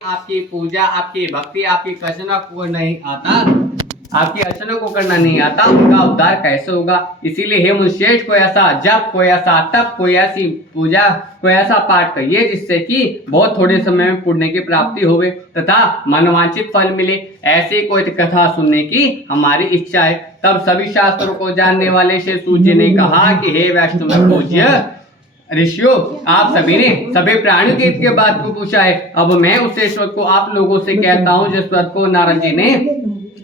आपकी पूजा, आपकी भक्ति, आपकी अर्चना को नहीं आता, आपकी अर्चना को करना नहीं आता, उनका उद्धार कैसे होगा। इसीलिए हे मुनिश्रेष्ठ, कोई ऐसा जप, कोई ऐसा तप, कोई ऐसी पूजा, कोई ऐसा पाठ करिए जिससे कि बहुत थोड़े समय में पुण्य की प्राप्ति होवे तथा मनवांछित फल मिले। ऐसी कोई कथा सुनने की हमारी इच्छा है। तब सभी शास्त्रों को जानने वाले श्री सूत जी ने कहा कि हे वैष्णव पूज्य ऋषियों, आप सभी ने सभी प्राणियों के बात को पूछा है। अब मैं उस ईश्वर को आप लोगों से कहता हूँ जिस बात को नारद जी ने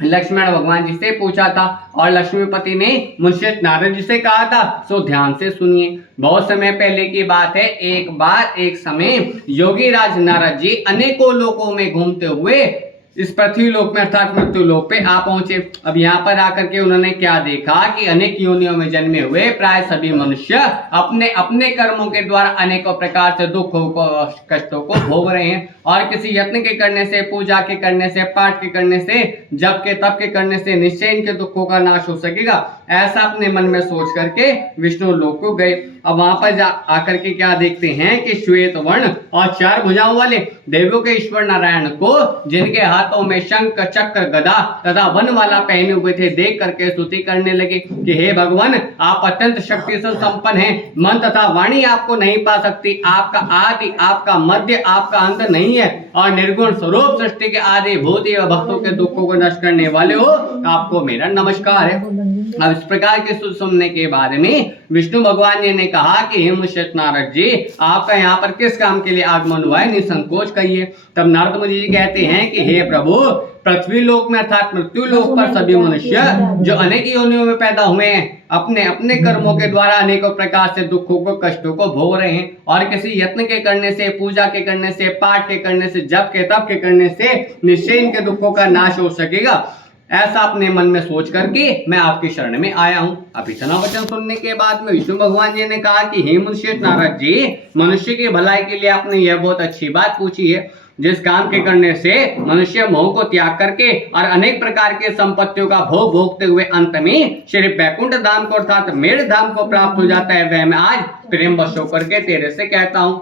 लक्ष्मण भगवान जी से पूछा था और लक्ष्मीपति ने मुनिश्रेष्ठ नारद जी से कहा था। सो ध्यान से सुनिए। बहुत समय पहले की बात है। एक बार एक समय योगी राज नारद जी अनेकों लोकों में घूमते हुए इस पृथ्वी लोक में अर्थात मृत्यु लोक पे आ पहुंचे। अब यहाँ पर आकर के उन्होंने क्या देखा कि अनेक योनियों में जन्मे हुए प्राय सभी मनुष्य अपने अपने कर्मों के द्वारा अनेकों प्रकार से दुखों को, कष्टों को भोग रहे हैं और किसी यत्न के करने से, पूजा के करने से, पाठ के करने से, जप के तप के करने से निश्चय इनके दुखों का नाश हो सकेगा। ऐसा अपने मन में सोच करके विष्णु लोक को गए। अब वहां पर आकर के क्या देखते हैं कि श्वेत वर्ण और चार भुजाओं वाले देवों के ईश्वर नारायण को, जिनके हाथों में शंख, चक्र, गदा तथा वन वाला पहने हुए थे, देख करके स्तुति करने लगे कि हे भगवान, आप अत्यंत शक्ति से संपन्न हैं। मन तथा वाणी आपको नहीं पा सकती। आपका आदि, आपका मध्य, आपका अंत नहीं है और निर्गुण स्वरूप सृष्टि के आदि भूत एवं भक्तों के दुखों को नष्ट करने वाले हो। आपको मेरा नमस्कार है। अब इस प्रकार की स्तुति सुनने के बाद में विष्णु भगवान जी ने कहा कि हे मुनिश्रेष्ठ नारद जी, आपका यहाँ पर किस काम के लिए आगमन हुआ है, निसंकोच कहिए। तब नारद मुनि जी कहते हैं कि हे प्रभु, पृथ्वी लोक में अर्थात मृत्यु लोक पर सभी मनुष्य जो अनेक योनियों में पैदा हुए हैं, अपने अपने कर्मों के द्वारा अनेकों प्रकार से दुखों को, कष्टों को भोग रहे हैं और किसी यत्न के करने से, पूजा के करने से, पाठ के करने से, जप के तप के करने से निश्चय इनके दुखों का नाश हो सकेगा। ऐसा अपने मन में सोच करके मैं आपके शरण में आया हूँ। अब इतना वचन सुनने के बाद में विष्णु भगवान जी ने कहा कि हे मुनिश्रेष्ठ नारद जी, मनुष्य की भलाई के लिए आपने यह बहुत अच्छी बात पूछी है। जिस काम के करने से मनुष्य मोह को त्याग करके और अनेक प्रकार के संपत्तियों का भोग भोगते हुए अंत में श्री वैकुंठ धाम को अर्थात मेढ़ धाम को प्राप्त हो जाता है, वह मैं आज प्रेम वश होकर के तेरे से कहता हूँ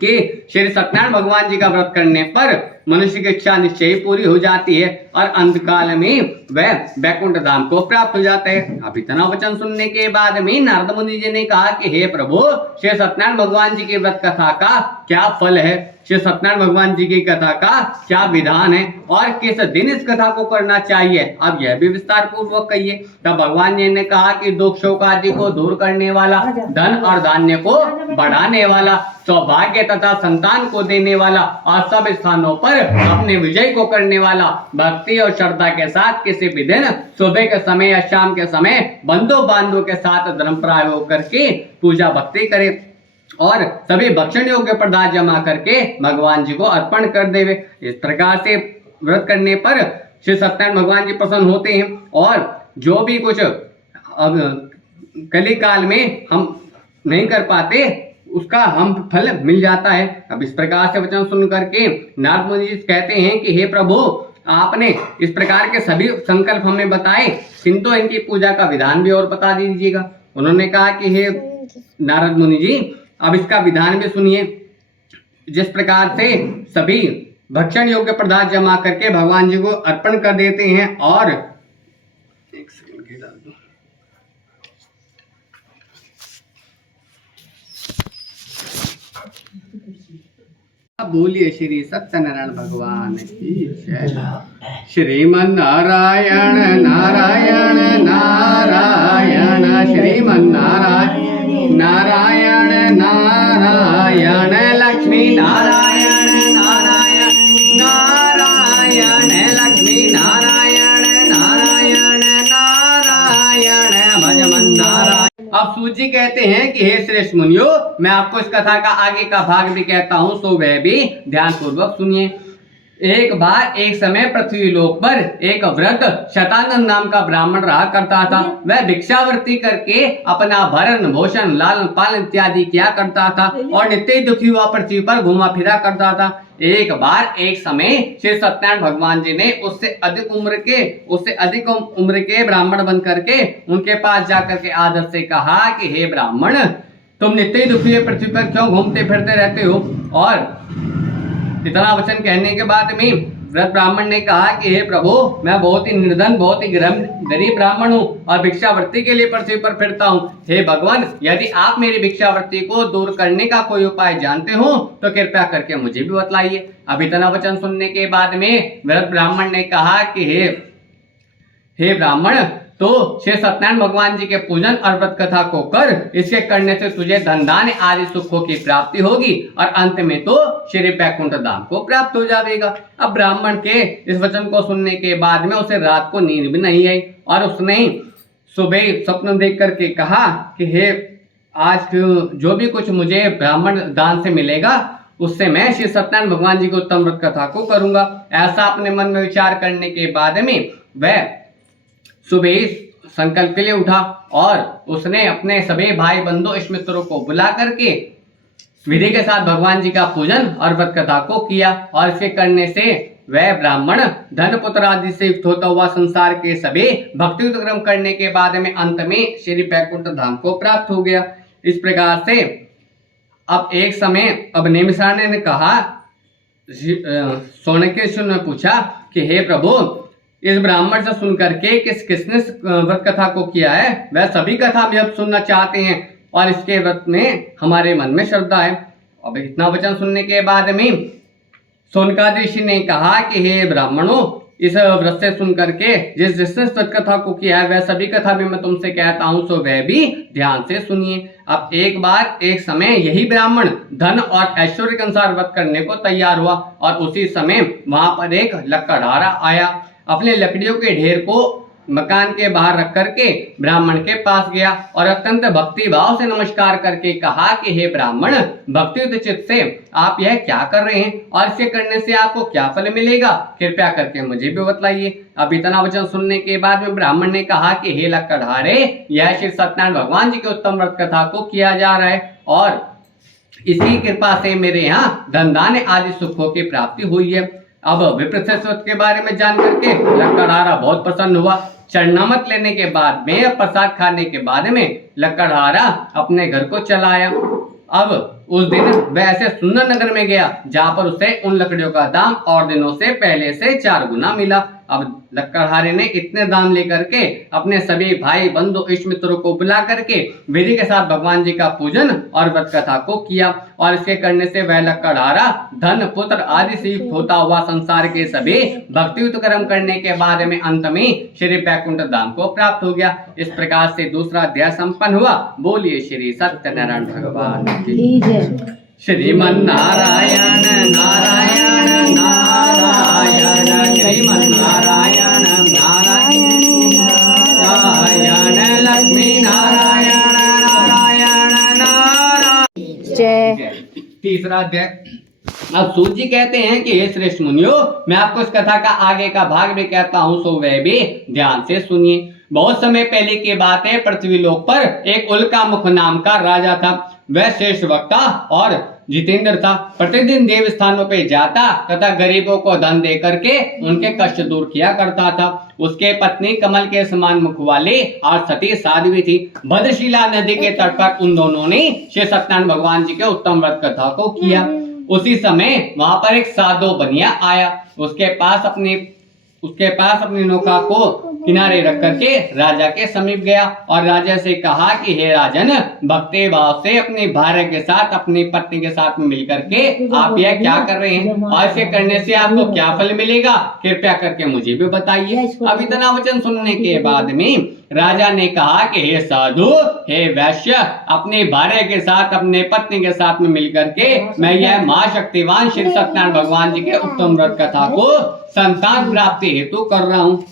कि श्री सत्यनारायण भगवान जी का व्रत करने पर मनुष्य की इच्छा निश्चय ही पूरी हो जाती है और अंतकाल में वह वैकुंठ धाम को प्राप्त हो जाता है। अब इतना वचन सुनने के बाद में नारद मुनि जी ने कहा कि हे प्रभु, श्री सत्यनारायण भगवान जी की व्रत कथा का क्या फल है, श्री सत्यनारायण भगवान जी की कथा का क्या विधान है और किस दिन इस कथा को करना चाहिए, अब यह भी विस्तार पूर्वक कहिए। तब भगवान जी ने कहा कि दुख शोक आदि को दूर करने वाला, धन और धान्य को बढ़ाने वाला, सौभाग्य तथा संतान को देने वाला और सब स्थानों पर अपने विजय को करने वाला, भक्ति और श्रद्धा के साथ किसी भी दिन सुबह के समय या शाम के समय बंधु बांधवों के साथ धर्मप्राय होकर के पूजा भक्ति करे और सभी भक्षण योग्य पदार्थ जमा करके भगवान जी को अर्पण कर देवे। इस प्रकार से व्रत करने पर श्री सत्यनारायण भगवान जी प्रसन्न होते हैं और जो भी कुछ अब कली काल में हम नहीं कर पाते उसका हम फल मिल जाता है। अब इस प्रकार से वचन सुन करके नारद मुनि जी कहते हैं कि हे प्रभु, आपने इस प्रकार के सभी संकल्प हमें बताए, किंतु इनकी पूजा का विधान भी और बता दीजिएगा। उन्होंने कहा कि हे नारद मुनि जी, अब इसका विधान भी सुनिए। जिस प्रकार से सभी भक्षण योग्य पदार्थ जमा करके भगवान जी को अर्पण कर देते हैं और एक सेकंड के डाल दो। बोलिए श्री सत्यनारायण भगवान की जय। श्रीमन नारायण नारायण नारायण, श्रीमन नारायण नारायण नारायण, लक्ष्मी नारायण नारायण नारायण, लक्ष्मी नारायण नारायण नारायण, भजमन नारायण। अब सूत जी कहते हैं कि हे श्रेष्ठ मुनियों, मैं आपको इस कथा का आगे का भाग भी कहता हूं, सो वह भी ध्यान पूर्वक सुनिए। एक बार एक समय पृथ्वी लोक पर एक वृद्ध शतानंद नाम का ब्राह्मण रहा करता था। वह भिक्षावृत्ति करके अपना भरण भोषण, लालन पालन इत्यादि किया करता था और नित्य दुखी हुआ पृथ्वी पर घुमा फिरा करता था। एक बार एक समय श्री सत्यनारायण भगवान जी ने उससे अधिक उम्र के ब्राह्मण बन करके उनके पास जाकर के आदर से कहा कि हे ब्राह्मण, तुम नित्य दुखी पृथ्वी पर क्यों घूमते फिरते रहते हो और इतना वचन कहने के बाद में वृद्ध ब्राह्मण ने कहा कि हे प्रभु, मैं बहुत ही निर्धन, बहुत ही गरीब ब्राह्मण हूँ और भिक्षावृत्ति के लिए पृथ्वी पर फिरता हूँ। हे भगवान, यदि आप मेरी भिक्षावृत्ति को दूर करने का कोई उपाय जानते हो तो कृपया करके मुझे भी बतलाइए। अब इतना वचन सुनने के बाद में वृद्ध ब्राह्मण ने कहा कि हे ब्राह्मण, तो श्री सत्यनारायण भगवान जी के पूजन और व्रत कथा को कर, इसके करने से तुझे धन धान्य आदि सुखों की प्राप्ति होगी और अंत में तो श्री वैकुंठ धाम को प्राप्त हो जाएगा। अब ब्राह्मण के इस वचन को सुनने के बाद में उसे रात को नींद भी नहीं आई और उसने सुबह स्वप्न देख करके कहा कि हे, आज जो भी कुछ मुझे ब्राह्मण दान से मिलेगा उससे मैं श्री सत्यनारायण भगवान जी की उत्तम व्रत कथा को करूंगा। ऐसा अपने मन में विचार करने के बाद में वह सुबह संकल्प के लिए उठा और उसने अपने सभी भाई बंधु इष्ट मित्रों को बुला करके विधि के साथ भगवान जी का पूजन और व्रत कथा को किया और इसके करने से वह ब्राह्मण धन पुत्र आदि से युक्त होता हुआ संसार के सभी भक्ति कर्म करने के बाद में अंत में श्री वैकुंठ धाम को प्राप्त हो गया। इस प्रकार से अब एक समय अब नेमिषारण्य ने कहा, सोनकेश्वर ने पूछा कि हे प्रभु, इस ब्राह्मण से सुनकर के किसने व्रत कथा को किया है, वह सभी कथा भी अब सुनना चाहते हैं और इसके व्रत में हमारे मन में श्रद्धा है। अब इतना वचन सुनने के बाद में सोनकादि ऋषि ने कहा कि हे ब्राह्मणों, इस व्रत से सुन करके जिसने व्रत कथा को किया है वह सभी कथा भी मैं तुमसे कहता हूँ, सो वह भी ध्यान से सुनिए। अब एक बार एक समय यही ब्राह्मण धन और ऐश्वर्य के अनुसार व्रत करने को तैयार हुआ और उसी समय वहां पर एक लकड़हारा आया। अपने लकड़ियों के ढेर को मकान के बाहर रख करके ब्राह्मण के पास गया और अत्यंत भक्ति भाव से नमस्कार करके कहा कि हे ब्राह्मण, भक्ति चित्त से आप यह क्या कर रहे हैं और इसे करने से आपको क्या फल मिलेगा, कृपया करके मुझे भी बतलाइए। अब इतना वचन सुनने के बाद में ब्राह्मण ने कहा कि हे लकड़हारे, यह श्री सत्यनारायण भगवान जी के उत्तम व्रत कथा को किया जा रहा है और इसी कृपा से मेरे यहाँ धन धान्य आदि सुखों की प्राप्ति हुई है। अब विप्रश्रेष्ठ के बारे में जान करके लकड़हारा बहुत प्रसन्न हुआ। चरणामत लेने के बाद में प्रसाद खाने के बाद में लकड़हारा अपने घर को चला आया। अब उस दिन वह ऐसे सुंदर नगर में गया जहां पर उसे उन लकड़ियों का दाम और दिनों से पहले से 4 गुना मिला। अब लकड़हारे ने इतने दाम लेकर के अपने सभी भाई बंधु इष्ट मित्रों को बुला करके विधि के साथ भगवान जी का पूजन और व्रत कथा को किया और इसके करने से वह लकड़हारा धन पुत्र आदि से युक्त होता हुआ संसार के सभी भक्तियुक्त कर्म करने के बाद में अंत में श्री वैकुंठ धाम को प्राप्त हो गया। इस प्रकार से दूसरा अध्याय संपन्न हुआ। बोलिए श्री सत्यनारायण भगवान की जय। श्रीमन्नारायण नारायण नारायण श्रीमन्नारायण नारायण नारायण लक्ष्मी नारायण नारायण नारायण जय। तीसरा अध्याय। अब सूत जी कहते हैं कि हे श्रेष्ठ मुनियो, मैं आपको इस कथा का आगे का भाग भी कहता हूँ, सो वह भी ध्यान से सुनिए। बहुत समय पहले की बात है, पृथ्वी लोक पर एक उल्कामुख नाम का राजा था। वह श्रेष्ठ वक्ता और जितेंद्र था। प्रतिदिन देव स्थानों पे जाता तथा गरीबों को धन दे करके उनके कष्ट दूर किया करता था। उसके पत्नी कमल के समान मुख वाली और सती साध्वी थी। भद्रशिला नदी के तट पर उन दोनों ने श्री सत्यनारायण भगवान जी के उत्तम व्रत कथा को किया। उसी समय वहां पर एक साधु बनिया आया। उसके पास अपनी नौका को किनारे रख करके राजा के समीप गया और राजा से कहा कि हे राजन, भक्ति भाव से अपनी भार्य के साथ, अपनी पत्नी के साथ में मिलकर के आप यह क्या कर रहे हैं और इसे करने से आपको क्या फल मिलेगा, कृपया करके मुझे भी बताइए। अब इतना वचन सुनने के बाद में राजा ने कहा कि हे साधु, हे वैश्य, अपनी भार्य के साथ, अपने पत्नी के साथ में मिलकर के मैं यह महाशक्तिवान श्री सत्यनारायण भगवान जी के उत्तम व्रत कथा को संतान प्राप्ति हेतु कर रहा हूँ।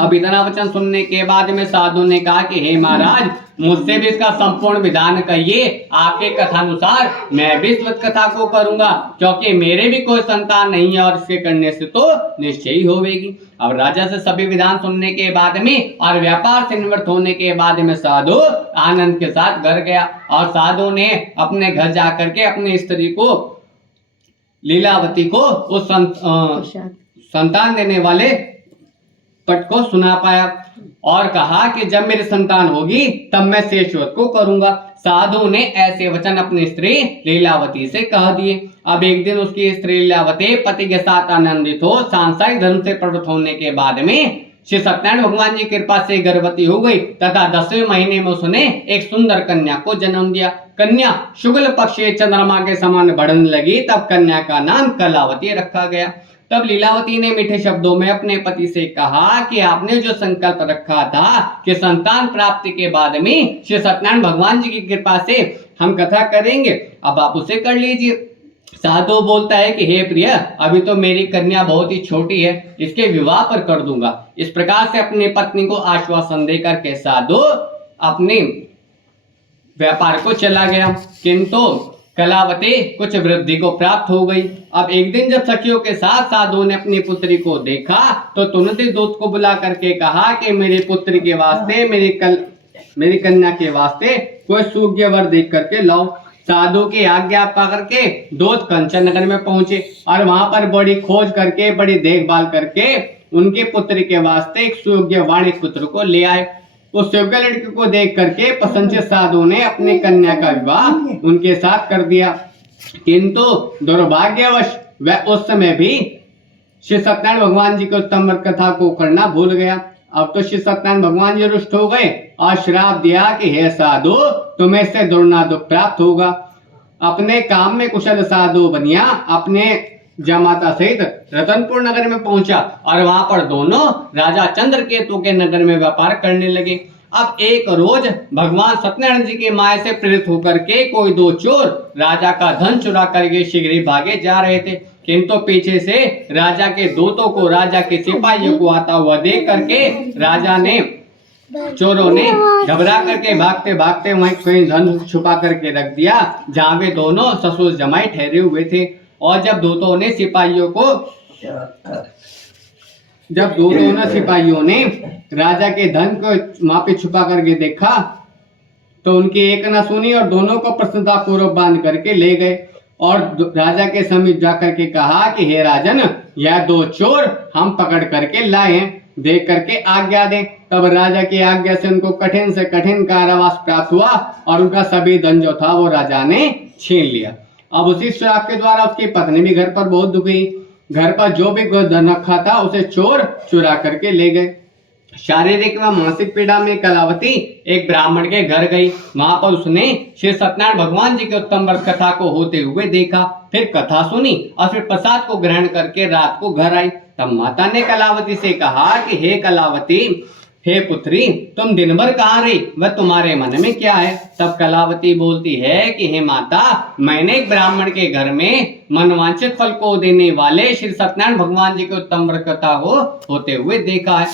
अब इतना वचन सुनने के बाद में साधु ने कहा कि हे महाराज, मुझसे भी इसका संपूर्ण विधान कहिए। आपके कथानुसार मैं भी इस व्रत कथा को करूंगा, क्योंकि मेरे भी कोई संतान नहीं है और इसके करने से तो निश्चय ही होगी। अब राजा से सभी विधान सुनने के बाद में और व्यापार से निवृत्त होने के बाद में साधु आनंद के साथ घर गया और साधु ने अपने घर जाकर के अपनी स्त्री को, लीलावती को, उस संतान देने वाले पट को सुना पाया और कहा कि जब मेरी संतान होगी तब मैं शेष व्रत को करूंगा। साधु ने ऐसे वचन अपनी स्त्री लीलावती से कह दिए। अब एक दिन उसकी स्त्री लीलावती पति के साथ आनंदित हो सांसारिक धर्म से प्रवृत्त होने के बाद में श्री सत्यनारायण भगवान जी की कृपा से गर्भवती हो गई तथा 10वें महीने में उसने एक सुंदर कन्या को जन्म दिया। कन्या शुक्ल पक्ष के चंद्रमा के समान बढ़ने लगी, तब कन्या का नाम कलावती रखा गया। तब लीलावती ने मीठे शब्दों में अपने पति से कहा कि आपने जो संकल्प रखा था कि संतान प्राप्ति के बाद में श्री सत्यनारायण भगवान जी की कृपा से हम कथा करेंगे, अब आप उसे कर लीजिए। साधु बोलता है कि हे प्रिय, अभी तो मेरी कन्या बहुत ही छोटी है, इसके विवाह पर कर दूंगा। इस प्रकार से अपनी पत्नी को आश्वासन देकर के साधु अपने व्यापार को चला गया, किंतु कलावती कुछ वृद्धि को प्राप्त हो गई। अब एक दिन जब सखियों के साथ साधु ने अपनी पुत्री को देखा तो तुरंत ही दूत को बुला करके कहा कि मेरी पुत्री के वास्ते मेरी कन्या के वास्ते कोई सुयोग्य वर देख करके लाओ। साधु की आज्ञा पा करके दूत कंचन नगर में पहुंचे और वहां पर बड़ी खोज करके बड़ी देखभाल करके उनके पुत्र के वास्ते एक सुयोग्य वाणिक पुत्र को ले आए। उस योग्य लड़की को देख करके पसंद से साधु ने अपनी कन्या का विवाह उनके साथ कर दिया, किंतु दुर्भाग्यवश वह उस समय भी श्री सत्यनारायण भगवान जी की उत्तम कथा को करना भूल गया। अब तो श्री सत्यनारायण भगवान जी रुष्ट हो गए और श्राप दिया कि हे साधु, तुम्हें इससे दुर्ना दुख प्राप्त होगा। अपने काम में कुशल साधु बनिया अपने जमाता सहित रतनपुर नगर में पहुंचा और वहां पर दोनों राजा चंद्रकेतु के नगर में व्यापार करने लगे। अब एक रोज भगवान सत्यनारायण जी की माया से प्रेरित होकर के कोई दो चोर राजा का धन चुरा करके शीघ्र ही भागे जा रहे थे, किंतु पीछे से राजा के दूतों को राजा के सिपाहियों को आता हुआ देख करके राजा ने चोरों ने घबरा करके भागते भागते वहीं कहीं धन छुपा करके रख दिया जहां वे दोनों ससुर जमाई ठहरे हुए थे। और जब दूतों ने सिपाहियों ने राजा के धन को वहां पे छुपा करके देखा तो उनकी एक न सुनी और दोनों को प्रसन्नता पूर्वक बांध करके ले गए और राजा के समीप जाकर के कहा कि हे राजन, यह दो चोर हम पकड़ करके लाए हैं, देख करके आज्ञा दें। तब राजा की आज्ञा से उनको कठिन से कठिन कारावास प्राप्त हुआ और उनका सभी धन जो था वो राजा ने छीन लिया। अब उसी श्राप के द्वारा उसकी पत्नी भी घर पर बहुत दुखी, घर पर जो भी धन रखा था उसे चोर चुरा करके ले गए। शारीरिक व मानसिक पीड़ा में कलावती एक ब्राह्मण के घर गई। वहां पर उसने श्री सत्यनारायण भगवान जी की उत्तम व्रत कथा को होते हुए देखा, फिर कथा सुनी और फिर प्रसाद को ग्रहण करके रात को घर आई। तब माता ने कलावती से कहा कि हे कलावती, हे पुत्री, तुम दिन भर कहाँ रही, वह तुम्हारे मन में क्या है? तब कलावती बोलती है कि हे माता, मैंने एक ब्राह्मण के घर में मनवांछित फल को देने वाले श्री सत्यनारायण भगवान जी की उत्तम व्रत कथा को होते हुए देखा है।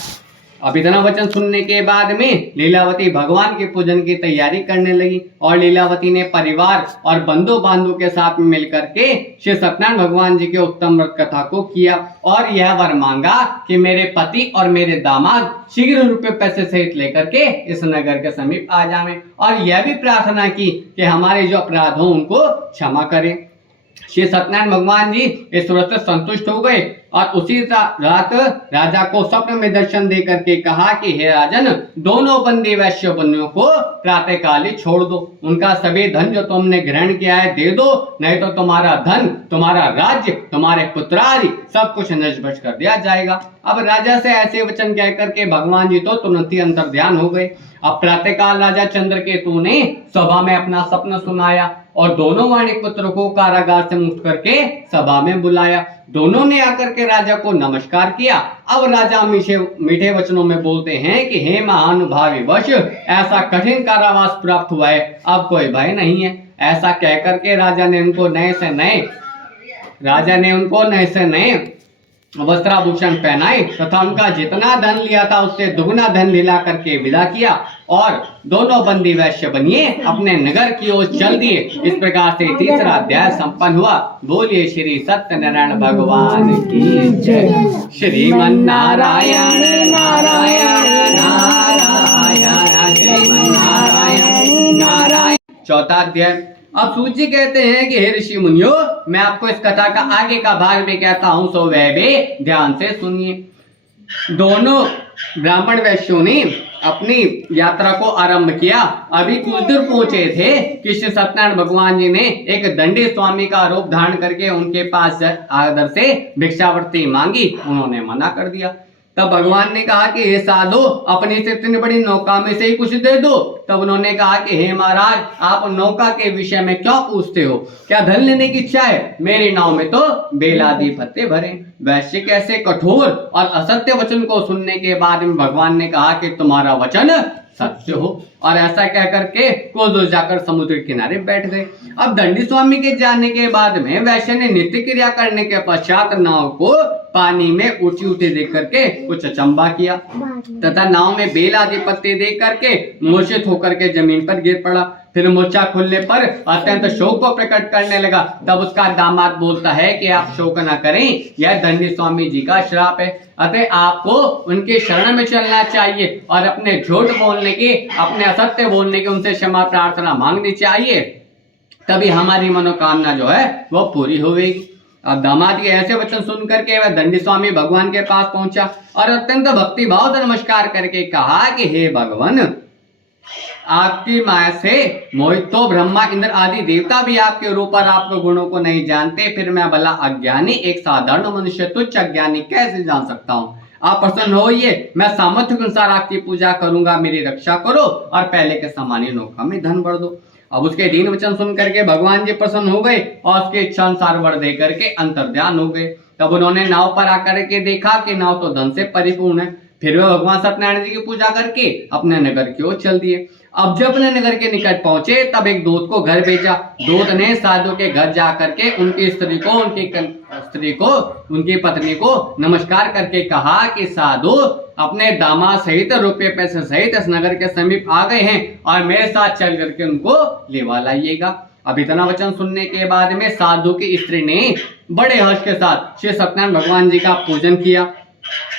अब इतना वचन सुनने के बाद में लीलावती भगवान के पूजन की तैयारी करने लगी और लीलावती ने परिवार और बंधु बांधव के साथ में मिलकर के श्री सत्यनारायण भगवान जी के उत्तम व्रत कथा को किया और यह वर मांगा कि मेरे पति और मेरे दामाद शीघ्र रुपये पैसे सहित लेकर के इस नगर के समीप आ जाएं और यह भी प्रार्थना की कि हमारे जो अपराध हो उनको क्षमा करें। श्री सत्यनारायण भगवान जी इस व्रत से संतुष्ट हो गए और उसी रात राजा को स्वप्न में दर्शन दे करके कहा कि हे राजन, दोनों बंदी वैश्य बंदियों को प्रातः काल ही छोड़ दो, उनका सभी धन जो तुमने ग्रहण किया है दे दो, नहीं तो तुम्हारा धन, तुम्हारा राज्य, तुम्हारे पुत्र आदि सब कुछ नष्ट भ्रष्ट कर दिया जाएगा। अब राजा से ऐसे वचन कह करके भगवान जी तो तुरंत ही अंतर ध्यान हो गए। अब प्रातःकाल राजा चंद्रकेतु ने सभा में अपना सपना सुनाया और दोनों वाणिक पुत्र को कारागार से मुक्त करके सभा में बुलाया। दोनों ने आकर के राजा को नमस्कार किया। अब राजा मीठे वचनों में बोलते हैं कि हे महानुभावी वश, ऐसा कठिन कारावास प्राप्त हुआ है, अब कोई भय नहीं है। ऐसा कह करके राजा ने उनको नए से नए वस्त्राभूषण पहनाए तथा उनका जितना धन लिया था उससे दुगना धन लिला करके विदा किया और दोनों बंदी वैश्य बनिए अपने नगर की ओर चल दिए। इस प्रकार से तीसरा अध्याय संपन्न हुआ। बोलिए श्री सत्यनारायण भगवान की जय। श्रीमन्नारायण नारायण नारायण श्रीमन्नारायण नारायण। चौथा अध्याय। अब सूची कहते हैं कि हे ऋषि मुनियों, मैं आपको इस कथा का आगे का भाग भी कहता हूं, सो वह भी ध्यान से सुनिए। दोनों ब्राह्मण वैश्यों ने अपनी यात्रा को आरंभ किया। अभी कुछ दूर पहुंचे थे कि श्री सत्यनारायण भगवान जी ने एक दंडी स्वामी का रूप धारण करके उनके पास आदर से भिक्षावृत्ति मांगी। उन्होंने मना कर दिया। तब भगवान ने कहा कि हे साधु, अपनी से इतनी बड़ी नौका में से ही कुछ दे दो। तब उन्होंने कहा कि हे महाराज, आप नौका के विषय में क्यों पूछते हो? क्या धन लेने की इच्छा है? मेरी नाव में तो बेल आदि पत्ते भरे। वैश्य कैसे कठोर और असत्य वचन को सुनने के बाद में भगवान ने कहा कि तुम्हारा वचन सत्य हो। और ऐसा कह करके क्रोध जाकर समुद्र किनारे बैठ गए। अब दंडी स्वामी के जाने के बाद में वैश्य ने नित्य क्रिया करने के पश्चात नाव को पानी में ऊंची ऊंची देख करके कुछ अचंबा किया तथा नाव में बेल आदि पत्ते देख करके मूर्छित होकर के जमीन पर गिर पड़ा। फिर मूर्छा खुलने पर अत्यंत शोक को प्रकट करने लगा। तब उसका दामाद बोलता है कि आप शोक न करें, यह दंडी स्वामी जी का श्राप है। अतः आपको उनके शरण में चलना चाहिए और अपने झूठ बोलने की, अपने असत्य बोलने की उनसे क्षमा प्रार्थना मांगनी चाहिए। तभी हमारी मनोकामना जो है वो पूरी होगी। अब दामाद के ऐसे वचन सुन करके वह दंडी स्वामी भगवान के पास पहुंचा और अत्यंत भक्ति भाव से नमस्कार करके कहा कि हे भगवान, आपकी माया से मोहित तो ब्रह्मा इंद्र आदि देवता भी आपके रूप और आपके गुणों को नहीं जानते। फिर मैं भला अज्ञानी, एक साधारण मनुष्य, तुच्छ अज्ञानी कैसे जान सकता हूँ? आप प्रसन्न होइए, मैं सामर्थ्य के अनुसार आपकी पूजा करूंगा। मेरी रक्षा करो और पहले के समान ही नौका में धन भर दो। अब उसके दीन वचन सुन करके भगवान जी प्रसन्न हो गए और उसके इच्छा अनुसार वर दे करके अंतर्ध्यान हो गए। तब उन्होंने नाव पर आकर के देखा कि नाव तो धन से परिपूर्ण है। फिर वे भगवान सत्यनारायण जी की पूजा करके अपने नगर की ओर चल दिए। अब जब अपने नगर के निकट पहुंचे तब एक दूत को घर भेजा। दूत ने साधु के घर जा करके उनकी स्त्री को उनकी पत्नी को नमस्कार करके कहा कि साधु अपने दामाद सहित रुपये पैसे सहित इस नगर के समीप आ गए हैं और मेरे साथ चल करके उनको लेवा लाइएगा। अब इतना वचन सुनने के बाद में साधु की स्त्री ने बड़े हर्ष के साथ श्री सत्यनारायण भगवान जी का पूजन किया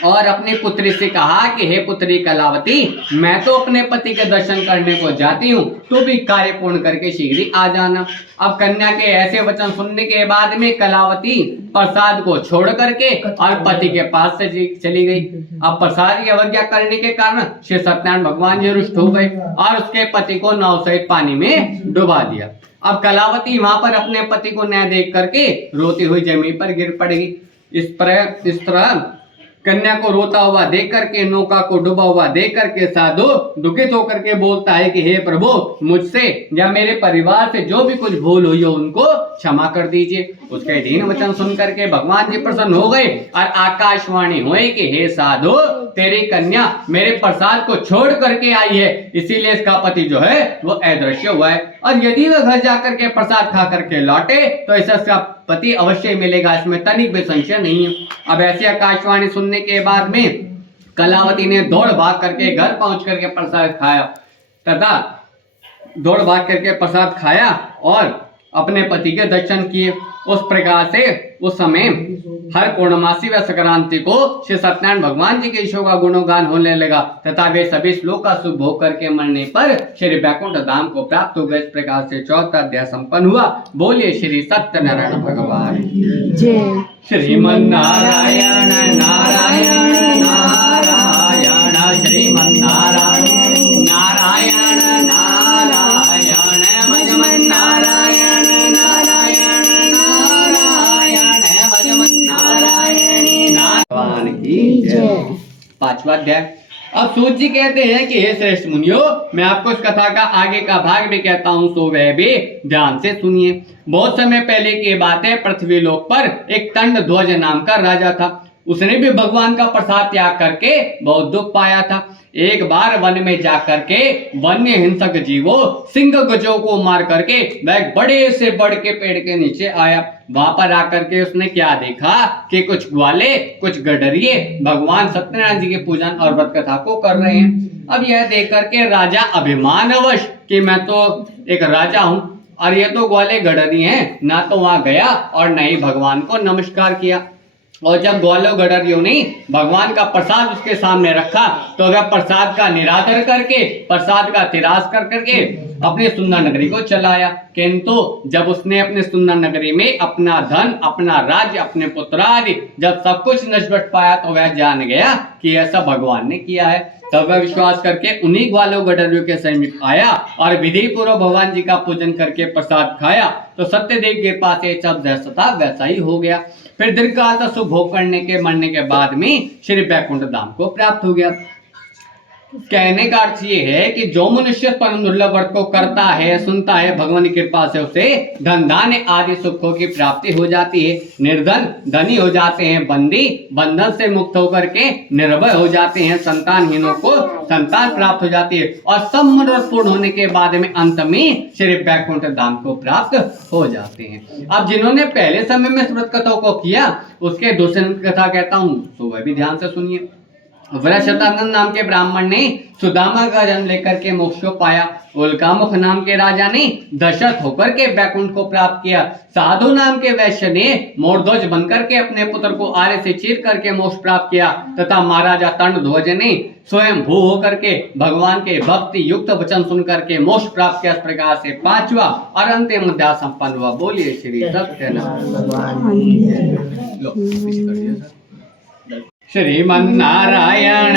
और अपनी पुत्री से कहा कि हे पुत्री कलावती, मैं तो अपने पति के दर्शन करने को जाती हूँ, तो भी कार्य पूर्ण करके शीघ्र ही आ जाना। अब कन्या के ऐसे वचन सुनने के बाद में कलावती प्रसाद को छोड़ करके और पति के पास से चली गई। अब प्रसाद की अवज्ञा करने के कारण श्री सत्यनारायण भगवान जी रुष्ट हो गए और उसके पति को नाव सहित पानी में डुबा दिया। अब कलावती वहां पर अपने पति को न देख करके रोती हुई जमीन पर गिर पड़ेगी। इस तरह कन्या को रोता हुआ देख करके, नौका को डूबा हुआ देख करके साधु दुखित होकर के बोलता है कि हे प्रभु, मुझसे या मेरे परिवार से जो भी कुछ भूल हुई हो उनको क्षमा कर दीजिए। उसके दीन वचन सुन करके भगवान जी प्रसन्न हो गए और आकाशवाणी हुई कि हे साधु, तेरी कन्या मेरे प्रसाद को छोड़ करके आई है, इसीलिए इसका पति जो है वो अदृश्य हुआ है और यदि वह घर जाकर के प्रसाद खा करके लौटे तो इसका पति अवश्य मिलेगा, इसमें तनिक भी संशय नहीं है। अब ऐसी आकाशवाणी सुनने के बाद में कलावती ने दौड़ भाग करके घर पहुंच करके प्रसाद खाया तथा दौड़ भाग करके प्रसाद खाया और अपने पति के दर्शन किए। उस प्रकार से उस समय हर पूर्णमासी व संक्रांति को श्री सत्यनारायण भगवान जी के ईशो का गुणगान होने लगा तथा वे सभी श्लोक का शुभ भोग करके मरने पर श्री वैकुंठ धाम को प्राप्त हो गए। इस प्रकार से चौथा अध्याय संपन्न हुआ। बोलिए श्री सत्यनारायण भगवान जय। श्रीमन्नारायण नारायण नारायण श्रीमन्नारायण नारायण नारायण भजमन्नारायण नारायण नारायण भजमन्नारायण नारायण की जय। पांचवा अध्याय। अब सूत जी कहते हैं कि हे श्रेष्ठ मुनियो, मैं आपको इस कथा का आगे का भाग भी कहता हूँ, तो वह भी ध्यान से सुनिए। बहुत समय पहले की बात है, पृथ्वी लोक पर एक तंड ध्वज नाम का राजा था। उसने भी भगवान का प्रसाद त्याग करके बहुत दुख पाया था। एक बार वन में जाकर के वन्य हिंसक जीवों सिंह गजों को मार करके वह बड़े से बड़ के पेड़ के नीचे आया। वहां पर आकर के उसने क्या देखा कि कुछ ग्वाले कुछ गडरिये भगवान सत्यनारायण जी के पूजन और व्रत कथा को कर रहे हैं। अब यह देख करके राजा अभिमानवश कि मैं तो एक राजा हूँ और ये तो ग्वाले गडरिये हैं, ना तो वहां गया और न ही भगवान को नमस्कार किया। और जब ग्वालों गडरियों ने भगवान का प्रसाद उसके सामने रखा तो वह प्रसाद का निरादर करके, प्रसाद का तिरास कर करके अपनी सुंदर नगरी को चलाया। किंतु जब उसने अपने सुंदर नगरी में अपना धन, अपना राज्य, अपने पुत्र आदि जब सब कुछ नष्ट पाया तो वह जान गया कि ऐसा भगवान ने किया है। तब वह विश्वास करके उन्हीं ग्वालों गडरियों के समीप आया और विधि पूर्वक भगवान जी का पूजन करके प्रसाद खाया। तो सत्यदेव के पास ये सब जैसा था वैसा ही हो गया। फिर दीर्घकाल तक सुख भोग करने के मरने के बाद में श्री वैकुंठ धाम को प्राप्त हो गया। कहने का अर्थ ये है कि जो मनुष्य परम दुर्लभ व्रत को करता है, सुनता है, भगवान की कृपा से उसे धन धान्य आदि सुखों की प्राप्ति हो जाती है। निर्धन धनी हो जाते हैं, बंदी बंधन से मुक्त होकर के निर्भय हो जाते हैं, संतानहीनों को संतान प्राप्त हो जाती है और सब मनोरथ पूर्ण होने के बाद में अंत में श्री वैकुंठ धाम को प्राप्त हो जाते हैं। अब जिन्होंने पहले समय में व्रत कथाओं को किया उसके दूसरे कथा कहता हूँ, तो वह भी ध्यान से सुनिए। वृषतानंद नाम के ब्राह्मण ने सुदामा का जन्म लेकर के मोक्ष को पाया। उल्कामुख नाम के राजा ने दशरथ होकर के वैकुंठ को प्राप्त किया। साधु नाम के वैश्य ने मोरध्वज बनकर के अपने पुत्र को आरे से चीर करके मोक्ष प्राप्त किया तथा महाराजा तंडध्वज ने स्वयं भू होकर के भगवान के भक्ति युक्त वचन सुन करके मोक्ष प्राप्त किया। इस प्रकार से पांचवा और अंतिम अध्याय संपन्न हुआ। बोलिए श्री सत्यनारायण। श्रीमन्नारायण